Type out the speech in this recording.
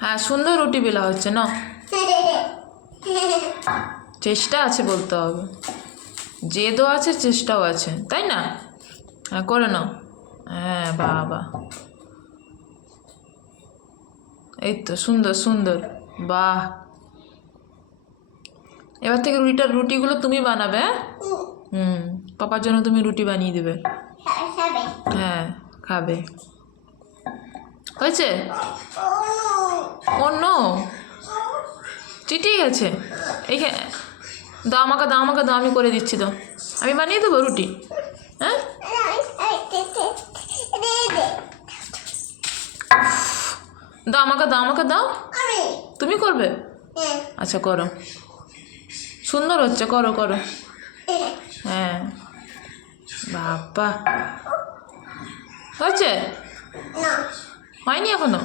হ্যাঁ, সুন্দর রুটি বেলা হচ্ছে না, চেষ্টা আছে বলতে হবে, জেদও আছে চেষ্টাও আছে, তাই না? হ্যাঁ, করে নাও। হ্যাঁ, বাবা, এই তো সুন্দর সুন্দর, বাহ। এবার থেকে রুটিগুলো তুমি বানাবে, হ্যাঁ? পাপার জন্য তুমি রুটি বানিয়ে দেবে। হ্যাঁ, খাবে। হয়েছে? অন্য ঠিক আছে, এইখানে দাও, আমাকে দাও, আমাকে দাও, আমি করে দিচ্ছি, দাও, আমি বানিয়ে দেবো রুটি। হ্যাঁ, দাও, আমাকে দাও, আমাকে দাও, তুমি করবে? আচ্ছা, করো, সুন্দর হচ্ছে, করো করো। হ্যাঁ, বাবা, হয়েছে? হয়নি এখনো?